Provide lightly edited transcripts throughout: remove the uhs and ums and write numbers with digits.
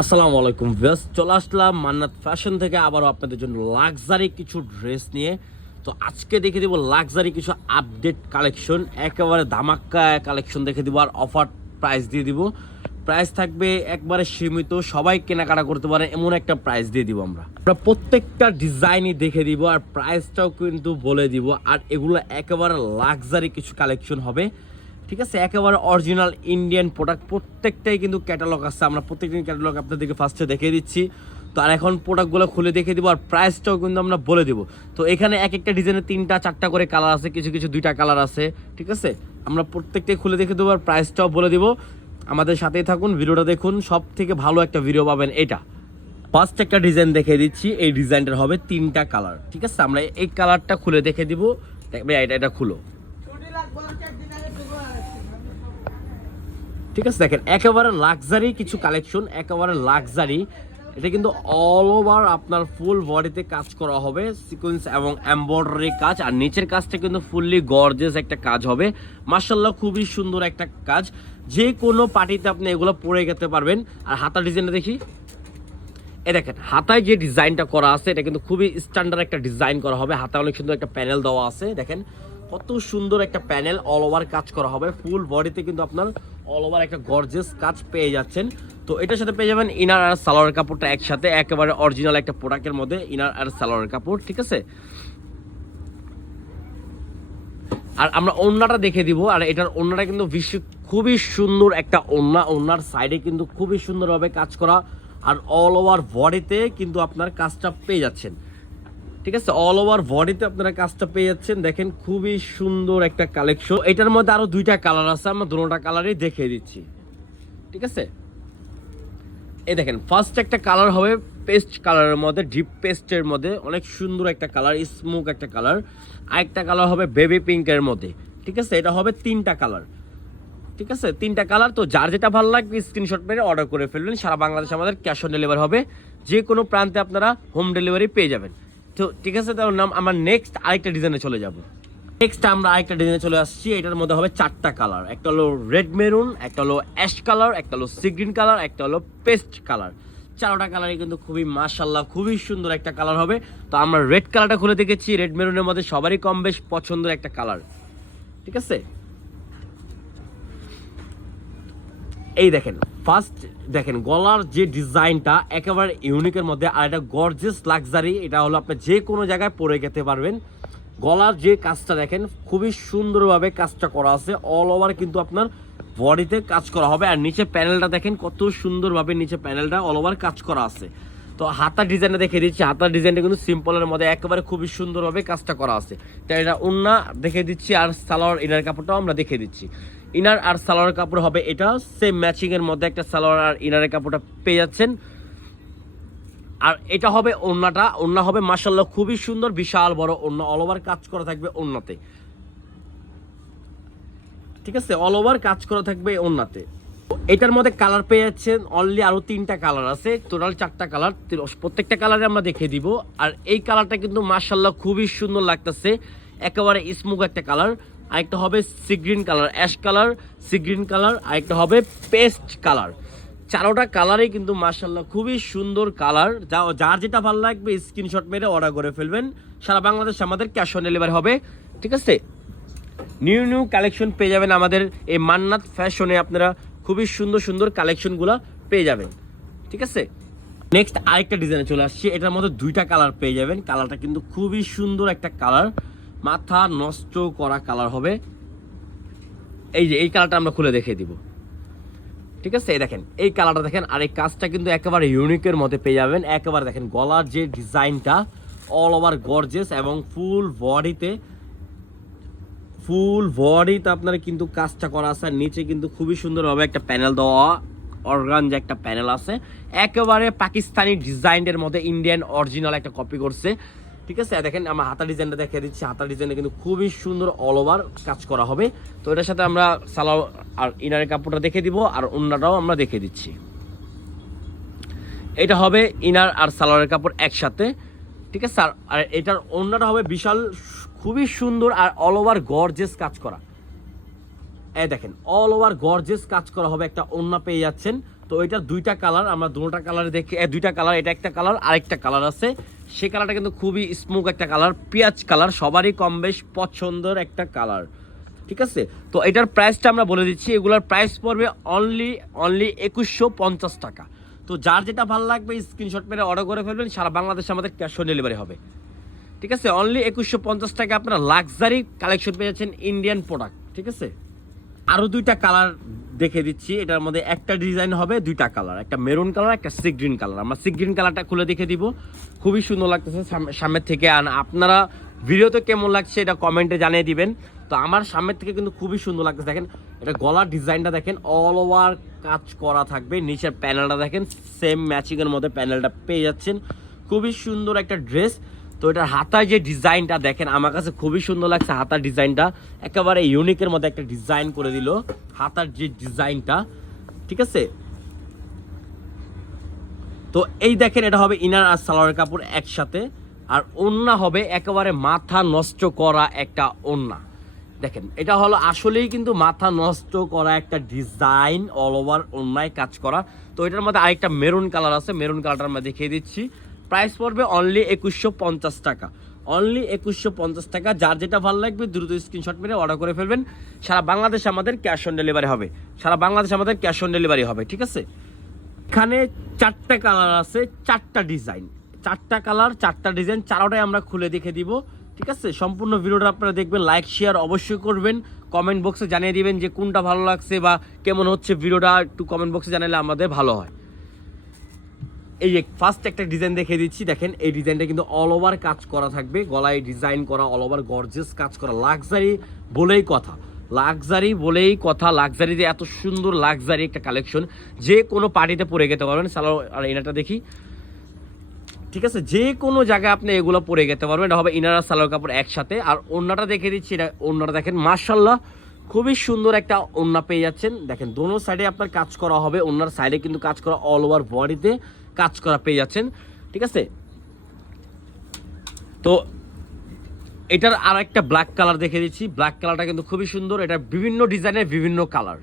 আসসালামু আলাইকুম ভিউয়ার্স, চলে আসলাম মান্নাত ফ্যাশন থেকে আবারও আপনাদের জন্য লাক্সারি কিছু ড্রেস নিয়ে। তো আজকে দেখে দিব লাক্সারি কিছু আপডেট কালেকশন, একেবারে ধামাক্কা কালেকশন দেখে দিব, আর অফার প্রাইস দিয়ে দিব। প্রাইস থাকবে একবারে সীমিত, সবাই কেনাকাটা করতে পারে এমন একটা প্রাইস দিয়ে দিব। আমরা প্রত্যেকটা ডিজাইনই দেখে দিব আর প্রাইসটাও কিন্তু বলে দিব। আর এগুলো একেবারে লাক্সারি কিছু কালেকশন হবে, ঠিক আছে? একেবারে অরিজিনাল ইন্ডিয়ান প্রোডাক্ট, প্রত্যেকটাই কিন্তু ক্যাটালগ আছে। আমরা প্রত্যেকদিন ক্যাটালগ আপনাদেরকে ফার্স্টে দেখিয়ে দিচ্ছি। তো আর এখন প্রোডাক্টগুলো খুলে দেখে দিব আর প্রাইসটাও কিন্তু আমরা বলে দিব। তো এখানে এক একটা ডিজাইনের 3টা 4টা করে কালার আছে, কিছু কিছু 2টা কালার আছে, ঠিক আছে? আমরা প্রত্যেকটাই খুলে দেখে দেবো আর প্রাইসটাও বলে দিব। আমাদের সাথেই থাকুন, ভিডিওটা দেখুন, সব থেকে ভালো একটা ভিডিও পাবেন এটা। ফার্স্ট একটা ডিজাইন দেখিয়ে দিচ্ছি, এই ডিজাইনটার হবে 3টা কালার, ঠিক আছে? আমরা এই কালারটা খুলে দেখে দিব। দেখবে এটা খুলো, ঠিক আছে? দেখেন একেবারে লাক্সারি কিছু কালেকশন, একেবারে লাক্সারি। এটা কিন্তু অল ওভার আপনার ফুল বডিতে কাজ করা হবে, সিকোয়েন্স এবং এমব্রয়ডারি কাজ, আর নিচের কাজটা কিন্তু ফুললি গর্জিয়াস একটা কাজ হবে। মাশাআল্লাহ, খুবই সুন্দর একটা কাজ। যে কোনো পার্টিতে আপনি এগুলো পরে যেতে পারবেন। আর হাতার ডিজাইনটা দেখি, এ দেখেন হাতায় যে ডিজাইনটা করা আছে এটা কিন্তু খুবই স্ট্যান্ডার্ড একটা ডিজাইন করা হবে। হাতায় অনেক সুন্দর একটা প্যানেল দেওয়া আছে, দেখেন কত সুন্দর একটা প্যানেল, অল ওভার কাজ করা হবে। ফুল বডিতে কিন্তু আপনার অল ওভার একটা গর্জিয়াস কাজ পেয়ে যাচ্ছেন। তো এটার সাথে পেয়ে যাবেন ইনার আর সালোয়ার কাপড়টা একসাথে, একেবারে অরিজিনাল একটা প্রোডাক্টের মধ্যে ইনার আর সালোয়ার কাপড়, ঠিক আছে? আর আমরা ওড়নাটা দেখে দিব। আর এটার ওড়নাটা কিন্তু খুবই সুন্দর একটা ওড়না, ওড়নার সাইডে কিন্তু খুবই সুন্দরভাবে কাজ করা, আর অল ওভার বডিতে কিন্তু আপনার কাজটা পেয়ে যাচ্ছেন, ঠিক আছে? অল ওভার বডিতে আপনারা কাজটা পেয়ে যাচ্ছেন। দেখেন খুবই সুন্দর একটা কালেকশন। এটার মধ্যে আরো 2টা কালার আছে, আমরা দুটোটা কালারই দেখিয়ে দিচ্ছি, ঠিক আছে? এই দেখেন ফার্স্ট একটা কালার হবে পেস্ট কালারের মধ্যে, ডিপ পেস্টের মধ্যে, অনেক সুন্দর একটা কালার, স্মোক একটা কালার। আরেকটা কালার হবে বেবি পিঙ্কের মধ্যে, ঠিক আছে? এটা হবে 3টা কালার, ঠিক আছে? 3টা কালার। তো যার যেটা ভালো লাগবে স্ক্রিনশট মেরে অর্ডার করে ফেলবেন। সারা বাংলাদেশে আমাদের ক্যাশ অন ডেলিভারি হবে, যে কোনো প্রান্তে আপনারা হোম ডেলিভারি পেয়ে যাবেন। তো ঠিক আছে, তার নাম আমরা নেক্সট আরেকটা ডিজাইনে চলে যাব। নেক্সট আমরা আরেকটা ডিজাইনে চলে আসছি। এটার মধ্যে হবে 4টা কালার, একটা হলো রেড মেরুন, একটা হলো অ্যাশ কালার, একটা হলো সি গ্রিন কালার, একটা হলো পেস্ট কালার। 4টা কালারই কিন্তু খুবই মাশাআল্লাহ খুবই সুন্দর একটা কালার হবে। তো আমরা রেড কালারটা খুলে দেখেছি, রেড মেরুনের মধ্যে সবারই কম বেশ পছন্দের একটা কালার, ঠিক আছে? এই দেখেন ফার্স্ট দেখেন গলার যে ডিজাইনটা একেবারে ইউনিকের মধ্যে, আর এটা গর্জিয়াস লাক্সারি। এটা হলো আপনি যে কোনো জায়গায় পরে যেতে পারবেন। গলার যে কাজটা দেখেন খুবই সুন্দরভাবে কাজটা করা আছে, অল ওভার কিন্তু আপনার বডিতে কাজ করা হবে। আর নিচে প্যানেলটা দেখেন কত সুন্দরভাবে নিচে প্যানেলটা অল ওভার কাজ করা আছে। তো হাতার ডিজাইনটা দেখে দিচ্ছি, হাতার ডিজাইনটা কিন্তু সিম্পলের মধ্যে একেবারে খুবই সুন্দরভাবে কাজটা করা আছে। তাই এটা ওড়না দেখে দিচ্ছি, আর সালোয়ার ইনার কাপড়টাও আমরা দেখে দিচ্ছি। ইনার আর সালোয়ার কাপড় হবে এটা সেম ম্যাচিং এর মধ্যে, একটা সালোয়ার আর ইনারের কাপড়টা পেয়ে যাচ্ছেন। আর এটা হবে ওড়নাটা, ওড়না হবে মাশাআল্লাহ খুবই সুন্দর, বিশাল বড় ওড়না, অল ওভার কাজ করা থাকবে ওড়নাতে, ঠিক আছে? অল ওভার কাজ করা থাকবে ওড়নাতে। এটার মধ্যে কালার পেয়ে যাচ্ছেন অনলি আরো 3টা কালার আছে, টোটাল 4টা কালার। প্রত্যেকটা কালারে আমরা দেখে দিব। আর এই কালারটা কিন্তু মাশাআল্লাহ খুবই সুন্দর লাগতেছে, একেবারে স্মুথ একটা কালার। আরেকটা হবে sea green colour, ash colour, sea green colour, আরেকটা হবে পেস্ট কালার। 4টা কালারই কিন্তু মাশাআল্লাহ খুবই সুন্দর কালার। যার যেটা ভালো লাগবে স্ক্রিনশট মেরে অর্ডার করে ফেলবেন। সারা বাংলাদেশে আমাদের ক্যাশ অন ডেলিভারি হবে, ঠিক আছে? নিউ নিউ কালেকশন পেয়ে যাবেন আমাদের এই মান্নাত ফ্যাশনে, আপনারা খুবই সুন্দর সুন্দর কালেকশনগুলো পেয়ে যাবেন, ঠিক আছে? নেক্সট আরেকটা ডিজাইনে চলে আসছি। এটার মধ্যে 2টা কালার পেয়ে যাবেন। কালারটা কিন্তু খুবই সুন্দর একটা কালার, মাথা নষ্ট করা কালার হবে। এই যে এই কালারটা আমরা খুলে দেখিয়ে দিব, ঠিক আছে? এই দেখেন এই কালারটা দেখেন, আর এই কাজটা কিন্তু একেবারে ইউনিকের মধ্যে পেয়ে যাবেন। একেবারে দেখেন গলার যে ডিজাইনটা অল ওভার গর্জিয়াস, এবং ফুল বডিতে আপনার কিন্তু কাজটা করা আছে। আর নিচে কিন্তু খুবই সুন্দরভাবে একটা প্যানেল দেওয়া, অর্গানজা একটা প্যানেল আছে, একেবারে পাকিস্তানি ডিজাইনের মধ্যে ইন্ডিয়ান অরিজিনাল একটা কপি করছে, ঠিক আছে? দেখেন আমরা হাতা ডিজাইনটা দেখিয়ে দিচ্ছি। হাতা ডিজাইনটা কিন্তু খুবই সুন্দর অল ওভার কাজ করা হবে। তো এটার সাথে আমরা সালোয়ার আর ইনারের কাপড়টা দেখে দিব, আর ওড়নাটাও আমরা দেখে দিচ্ছি। এটা হবে ইনার আর সালোয়ারের কাপড় একসাথে, ঠিক আছে? আর এটার ওড়নাটা হবে বিশাল খুবই সুন্দর, আর অল ওভার গর্জিয়াস কাজ করা। এই দেখেন অল ওভার গর্জিয়াস কাজ করা হবে, একটা ওড়না পেয়ে যাচ্ছেন। তো এটার দুইটা কালার, আমরা দুটোটা কালারে দেখি, দুইটা কালার, এটা একটা কালার, আরেকটা কালার আছে। সেই কালারটা কিন্তু খুবই স্মুথ একটা কালার, পেঁয়াজ কালার, সবারই কম বেশ পছন্দের একটা কালার, ঠিক আছে। তো এটার প্রাইসটা আমরা বলে দিচ্ছি, এগুলোর প্রাইস পড়বে অনলি 2150 টাকা। তো যার যেটা ভালো লাগবে স্ক্রিনশট মেরে অর্ডার করে ফেলবেন, সারা বাংলাদেশে আমাদের ক্যাশ অন ডেলিভারি হবে, ঠিক আছে। অনলি 2150 টাকা আপনারা লাক্সারি কালেকশন পেয়ে যাচ্ছেন, ইন্ডিয়ান প্রোডাক্ট, ঠিক আছে। আরও দুইটা কালার দেখে দিচ্ছি, এটার মধ্যে একটা ডিজাইন হবে, দুইটা কালার, একটা মেরুন কালার, একটা সি গ্রিন কালার। আমরা সি গ্রিন কালারটা খুলে দেখে দিব, খুবই সুন্দর লাগতেছে সামনের থেকে। আর আপনারা ভিডিওতে কেমন লাগছে এটা কমেন্টে জানিয়ে দিবেন। তো আমার সামনের থেকে কিন্তু খুবই সুন্দর লাগতেছে, দেখেন এটা গলার ডিজাইনটা দেখেন, অল ওভার কাজ করা থাকবে, নিচের প্যানেলটা দেখেন সেম ম্যাচিংয়ের মধ্যে প্যানেলটা পেয়ে যাচ্ছেন, খুবই সুন্দর একটা ড্রেস। তো এটার হাতার যে ডিজাইনটা দেখেন আমার কাছে খুবই সুন্দর লাগছে, হাতার ডিজাইনটা একেবারে ইউনিকের মধ্যে একটা ডিজাইন করে দিল হাতার যে ডিজাইনটা, ঠিক আছে। তো এই দেখেন এটা হবে ইনার আর সালোয়ার কাপড় একসাথে, আর ওড়না হবে একেবারে মাথা নষ্ট করা একটা ওড়না। দেখেন এটা হলো আসলেই কিন্তু মাথা নষ্ট করা একটা ডিজাইন, অল ওভার ওড়নায় কাজ করা। তো এটার মধ্যে আরেকটা মেরুন কালার আছে, মেরুন কালারটা আমরা দেখিয়ে দিচ্ছি। প্রাইস পড়বে অনলি 2150 টাকা, অনলি 2150 টাকা। যার যেটা ভালো লাগবে দ্রুত স্ক্রিনশট মেরে অর্ডার করে ফেলবেন, সারা বাংলাদেশে আমাদের ক্যাশ অন ডেলিভারি হবে, সারা বাংলাদেশে আমাদের ক্যাশ অন ডেলিভারি হবে, ঠিক আছে। এখানে চারটা কালার আছে, চারটা ডিজাইন, চারটা কালার, চারটা ডিজাইন, চারোটাই আমরা খুলে দেখে দিব, ঠিক আছে। সম্পূর্ণ ভিডিওটা আপনারা দেখবেন, লাইক শেয়ার অবশ্যই করবেন, কমেন্ট বক্সে জানিয়ে দিবেন যে কোনটা ভালো লাগছে বা কেমন হচ্ছে ভিডিওটা, একটু কমেন্ট বক্সে জানালে আমাদের ভালো হয়। এই যে ফার্স্ট একটা ডিজাইন দেখিয়ে দিচ্ছি, দেখেন এই ডিজাইনটা কিন্তু অল ওভার কাজ করা থাকবে, গলায় ডিজাইন করা, অল ওভার গর্জিয়াস কাজ করা, লাক্সারি বলেই কথা, লাক্সারি বলেই কথা। লাক্সারিতে এত সুন্দর লাক্সারি একটা কালেকশন, যে কোনো পার্টিতে পরে যেতে পারবেন। সালোয়ার আর ইনারটা দেখি, ঠিক আছে, যে কোনো জায়গায় আপনি এগুলো পরে যেতে পারবেন। এটা হবে ইনার আর সালোয়ার কাপড় একসাথে। আর ওড়নাটা দেখিয়ে দিচ্ছি, এটা ওড়নাটা দেখেন মাশাআল্লাহ খুবই সুন্দর একটা ওড়না পেয়ে যাচ্ছেন। দেখেন দোনো সাইডে আপনার কাজ করা হবে, ওড়নার সাইডে কিন্তু কাজ করা, অল ওভার বডিতে কাজ করা পেয়ে যাচ্ছেন, ঠিক আছে। তো এটার আর একটা ব্ল্যাক কালার দেখে দিচ্ছি, ব্ল্যাক কালারটা কিন্তু খুবই সুন্দর, এটা বিভিন্ন ডিজাইনের বিভিন্ন কালার।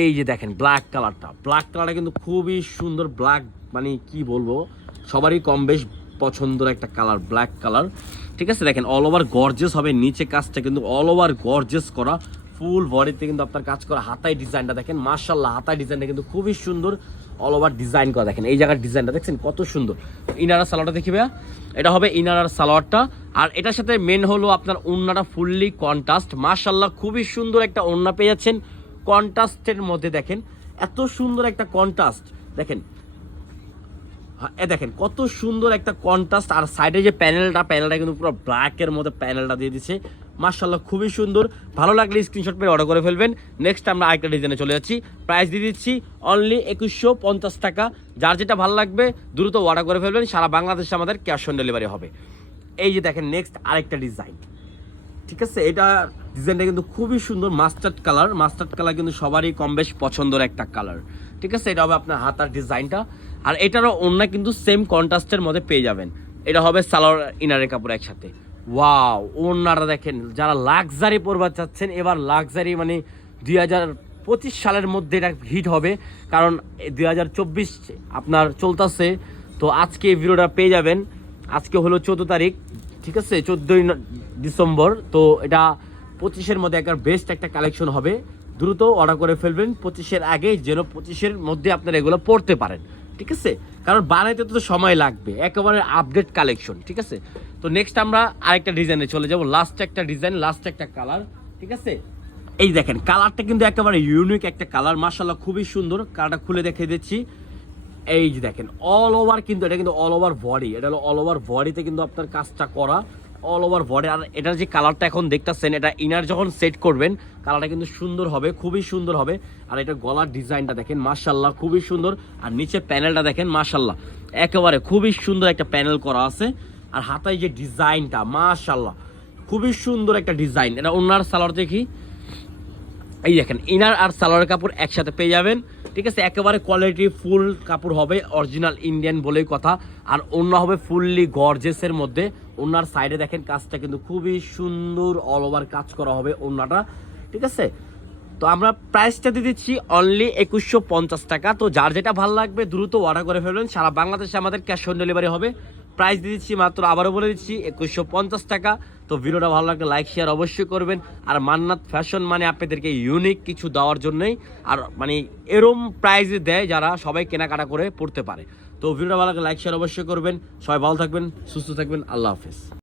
এই যে দেখেন ব্ল্যাক কালারটা, ব্ল্যাক কালারটা কিন্তু খুবই সুন্দর, ব্ল্যাক মানে কি বলবো, সবারই কম বেশ পছন্দের একটা কালার, ব্ল্যাক কালার, ঠিক আছে। দেখেন অল ওভার গর্জিয়াস হবে, নিচে কাজটা কিন্তু অল ওভার গর্জিয়াস করা, ফুল বডিতে কিন্তু আপনার কাজ করা। হাতায় ডিজাইনটা দেখেন মাশাআল্লাহ, হাতায় ডিজাইনটা কিন্তু খুবই সুন্দর, অল ওভার ডিজাইন করা। দেখেন এই জায়গার ডিজাইনটা দেখছেন কত সুন্দর। ইনার আর সালোয়ারটা দেখি ভাইয়া, এটা হবে ইনার আর সালোয়ারটা। আর এটার সাথে মেন হলো আপনার ওড়নাটা ফুললি কন্ট্রাস্ট, মাশাআল্লাহ খুবই সুন্দর একটা ওড়না পেয়ে যাচ্ছেন কন্ট্রাস্টের মধ্যে। দেখেন এত সুন্দর একটা কন্ট্রাস্ট, দেখেন দেখেন কত সুন্দর একটা কন্ট্রাস্ট। আর সাইডে যে প্যানেলটা কিন্তু পুরো ব্ল্যাকের মধ্যে প্যানেলটা দিয়ে দিচ্ছে, মাশাআল্লাহ খুবই সুন্দর। ভালো লাগলে স্ক্রিনশট মেরে অর্ডার করে ফেলবেন। নেক্সট আমরা আরেকটা ডিজাইনে চলে যাচ্ছি, প্রাইস দিয়ে দিচ্ছি অনলি 2150 টাকা। যার যেটা ভালো লাগবে দ্রুত অর্ডার করে ফেলবেন, সারা বাংলাদেশে আমাদের ক্যাশ অন ডেলিভারি হবে। এই যে দেখেন নেক্সট আরেকটা ডিজাইন, ঠিক আছে। এটা ডিজাইনটা কিন্তু খুবই সুন্দর, মাস্টার্ড কালার, মাস্টার্ড কালার কিন্তু সবারই কম বেশ পছন্দের একটা কালার, ঠিক আছে। এটা হবে আপনার হাতার ডিজাইনটা। আর এটারও ওড়না কিন্তু সেম কন্ট্রাস্টের মধ্যে পেয়ে যাবেন। এটা হবে সালোয়ার ইনারের কাপড় একসাথে। ওয়াও, ওড়নাটা দেখেন, যারা লাক্সারি পরবার চাচ্ছেন, এবার লাক্সারি মানে 2025 সালের মধ্যে এটা হিট হবে, কারণ 2024 আপনার চলতেছে। তো আজকে এই ভিডিওটা পেয়ে যাবেন, আজকে হলো 14 তারিখ, ঠিক আছে, 14ই ডিসেম্বর। তো এটা 25-এর মধ্যে একটা বেস্ট একটা কালেকশন হবে, দ্রুত অর্ডার করে ফেলবেন 25-এর আগে, যেন 25-এর মধ্যে আপনারা এগুলো পড়তে পারেন, ঠিক আছে। কারণ বানাইতে তো সময় লাগবে, একেবারে আপডেট কালেকশন, ঠিক আছে। তো নেক্সট আমরা আরেকটা ডিজাইনে চলে যাব, লাস্ট একটা ডিজাইন, লাস্ট একটা কালার, ঠিক আছে। এই দেখেন কালারটা কিন্তু একেবারে ইউনিক একটা কালার, মাশাআল্লাহ খুবই সুন্দর। কালারটা খুলে দেখিয়ে দিচ্ছি, এই যে দেখেন অল ওভার কিন্তু, এটা কিন্তু অল ওভার বডি, এটা হলো অল ওভার বডিতে কিন্তু আপনার কাজটা করা, অল ওভার বডি। আর এটার যে কালারটা এখন দেখতেছেন, এটা ইনার যখন সেট করবেন কালারটা কিন্তু সুন্দর হবে, খুবই সুন্দর হবে। আর এটা গলার ডিজাইনটা দেখেন মাশাআল্লাহ খুবই সুন্দর। আর নিচে প্যানেলটা দেখেন মাশাআল্লাহ একেবারে খুবই সুন্দর একটা প্যানেল করা আছে। আর হাতায় যে ডিজাইনটা মাশাআল্লাহ খুবই সুন্দর একটা ডিজাইন। এটা ওনার সালোয়ার দেখি, এই দেখেন ইনার আর সালোয়ার কাপড় একসাথে পেয়ে যাবেন, ঠিক আছে। একেবারে কোয়ালিটি ফুল কাপড় হবে, অরিজিনাল ইন্ডিয়ান বলেই কথা। আর ওড়না হবে ফুললি গর্জেসের মধ্যে। ওড়নার সাইডে দেখেন কাজটা কিন্তু খুবই সুন্দর, অল ওভার কাজ করা হবে ওড়নাটা, ঠিক আছে। তো আমরা প্রাইসটা দিয়ে দিচ্ছি অনলি 2150 টাকা। তো যার যেটা ভালো লাগবে দ্রুত অর্ডার করে ফেলবেন, সারা বাংলাদেশে আমাদের ক্যাশ অন ডেলিভারি হবে। প্রাইস দিয়ে দিচ্ছি মাত্র, আবারও বলে দিচ্ছি, 2150 টাকা। তো ভিডিওটা ভালো লাগলে লাইক শেয়ার অবশ্যই করবেন। আর মান্নাত ফ্যাশন মানে আপনাদেরকে ইউনিক কিছু দেওয়ার জন্যই, আর মানে এরম প্রাইজে দেয় যারা সবাই কেনাকাটা করে পড়তে পারে। তো ভিডিওটা ভালো লাগলে লাইক শেয়ার অবশ্যই করবেন। সবাই ভালো থাকবেন, সুস্থ থাকবেন, আল্লাহ হাফেজ।